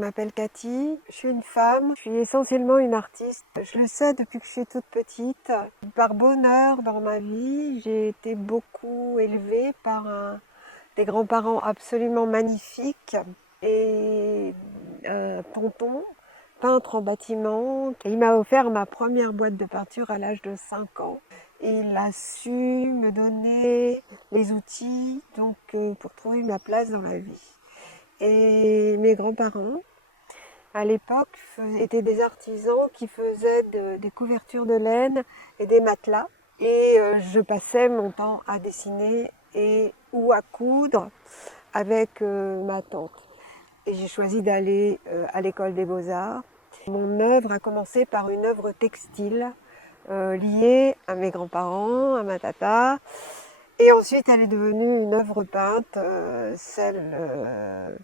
m'appelle Cathy, je suis une femme, je suis essentiellement une artiste. Je le sais depuis que je suis toute petite. Par bonheur dans ma vie, j'ai été beaucoup élevée par des grands-parents absolument magnifiques et tonton, peintre en bâtiment. Il m'a offert ma première boîte de peinture à l'âge de 5 ans. Et il a su me donner les outils pour trouver ma place dans la vie. Et mes grands-parents, à l'époque, étaient des artisans qui faisaient des couvertures de laine et des matelas. Et je passais mon temps à dessiner ou à coudre avec ma tante. Et j'ai choisi d'aller à l'école des beaux-arts. Mon œuvre a commencé par une œuvre textile liée à mes grands-parents, à ma tata. Et ensuite, elle est devenue une œuvre peinte, celle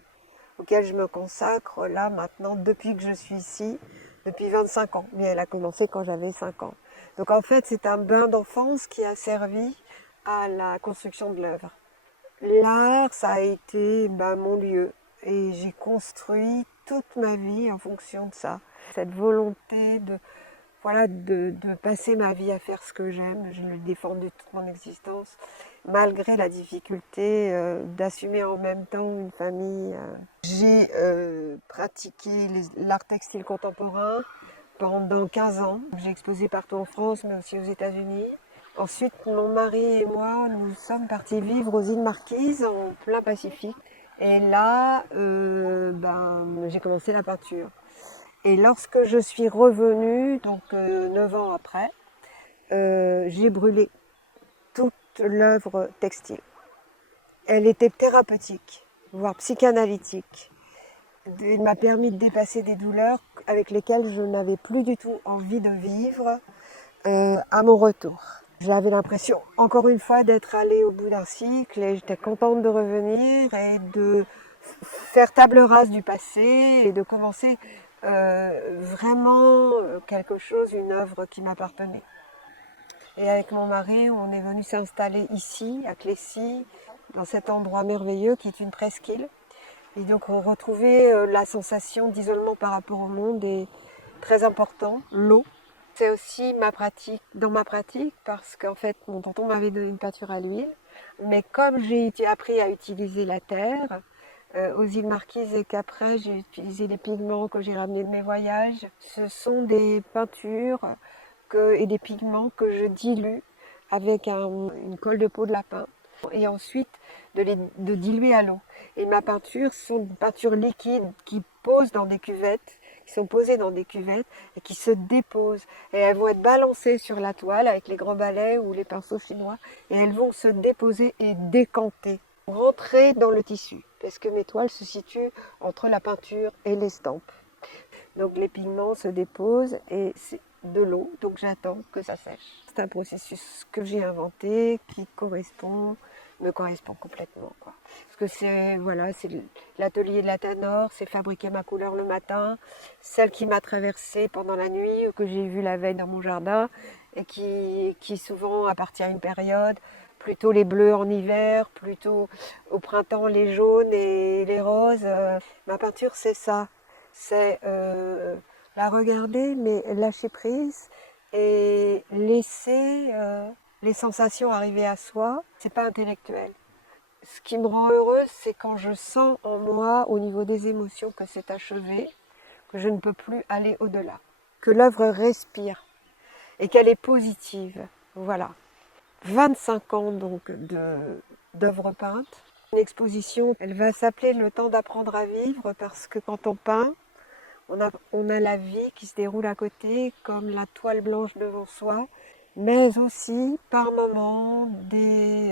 auquel je me consacre là maintenant depuis que je suis ici, depuis 25 ans. Mais elle a commencé quand j'avais 5 ans. Donc en fait, c'est un bain d'enfance qui a servi à la construction de l'œuvre. L'art, ça a été mon lieu et j'ai construit toute ma vie en fonction de ça. Cette volonté de passer ma vie à faire ce que j'aime, je l'ai défendu toute mon existence, malgré la difficulté d'assumer en même temps une famille. J'ai pratiqué l'art textile contemporain pendant 15 ans. J'ai exposé partout en France, mais aussi aux États-Unis. Ensuite, mon mari et moi, nous sommes partis vivre aux îles Marquises, en plein Pacifique. Et là, j'ai commencé la peinture. Et lorsque je suis revenue, 9 ans après, j'ai brûlé toute l'œuvre textile. Elle était thérapeutique, voire psychanalytique. Il m'a permis de dépasser des douleurs avec lesquelles je n'avais plus du tout envie de vivre à mon retour. J'avais l'impression, encore une fois, d'être allée au bout d'un cycle et j'étais contente de revenir et de faire table rase du passé et de commencer vraiment quelque chose, une œuvre qui m'appartenait. Et avec mon mari, on est venu s'installer ici, à Clécy, dans cet endroit merveilleux qui est une presqu'île. Et donc retrouver la sensation d'isolement par rapport au monde est très important. L'eau, c'est aussi dans ma pratique, parce qu'en fait, mon tonton m'avait donné une peinture à l'huile. Mais comme j'ai appris à utiliser la terre, aux îles Marquises et qu'après j'ai utilisé les pigments que j'ai ramenés de mes voyages, ce sont des peintures et des pigments que je dilue avec une colle de peau de lapin et ensuite de diluer à l'eau. Et ma peinture sont des peintures liquides qui sont posées dans des cuvettes et qui se déposent. Et elles vont être balancées sur la toile avec les grands balais ou les pinceaux chinois et elles vont se déposer et décanter, rentrer dans le tissu, parce que mes toiles se situent entre la peinture et l'estampe. Donc les pigments se déposent et c'est de l'eau, donc j'attends que ça sèche. C'est un processus que j'ai inventé qui me correspond complètement, quoi. Parce que c'est l'atelier de la Tanor, c'est fabriquer ma couleur le matin, celle qui m'a traversée pendant la nuit ou que j'ai vue la veille dans mon jardin et qui souvent appartient à une période. Plutôt les bleus en hiver, plutôt au printemps les jaunes et les roses. Ma peinture c'est ça. C'est la regarder, mais lâcher prise et laisser les sensations arriver à soi. C'est pas intellectuel. Ce qui me rend heureuse, c'est quand je sens en moi, au niveau des émotions, que c'est achevé, que je ne peux plus aller au-delà, que l'œuvre respire et qu'elle est positive. Voilà. 25 ans donc d'œuvres peintes. Une exposition, elle va s'appeler Le temps d'apprendre à vivre parce que quand on peint, on a la vie qui se déroule à côté comme la toile blanche devant soi, mais aussi par moments des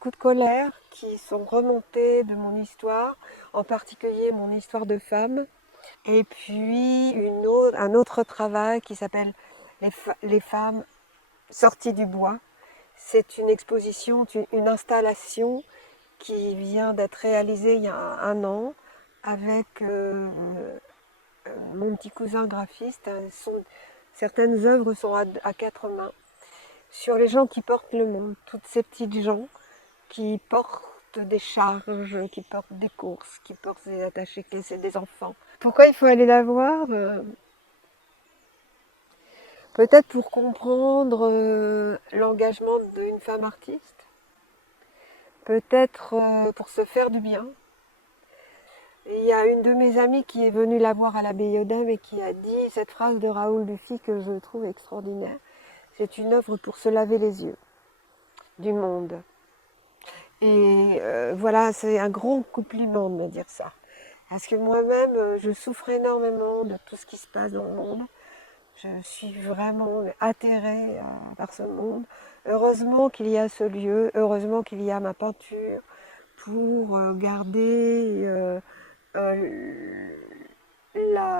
coups de colère qui sont remontés de mon histoire, en particulier mon histoire de femme, et puis un autre travail qui s'appelle Les femmes sorties du bois. C'est une exposition, une installation qui vient d'être réalisée il y a un an avec mon petit cousin graphiste. Certaines œuvres sont à 4 mains sur les gens qui portent le monde, toutes ces petites gens qui portent portent des charges, qui portent des courses, qui portent des attachés caisses et des enfants. Pourquoi il faut aller la voir? Peut-être pour comprendre l'engagement d'une femme artiste, peut-être pour se faire du bien. Et il y a une de mes amies qui est venue la voir à l'abbaye Odem et qui a dit cette phrase de Raoul Dufy que je trouve extraordinaire. C'est une œuvre pour se laver les yeux du monde. Et voilà, c'est un grand compliment de me dire ça. Parce que moi-même, je souffre énormément de tout ce qui se passe dans le monde. Je suis vraiment atterrée par ce monde. Heureusement qu'il y a ce lieu, heureusement qu'il y a ma peinture pour garder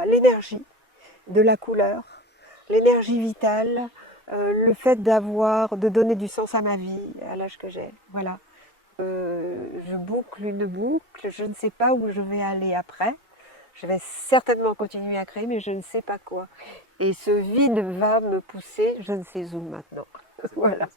l'énergie de la couleur, l'énergie vitale, le fait de donner du sens à ma vie à l'âge que j'ai. Voilà. Je boucle une boucle, je ne sais pas où je vais aller après. Je vais certainement continuer à créer, mais je ne sais pas quoi. Et ce vide va me pousser, je ne sais où maintenant. Voilà.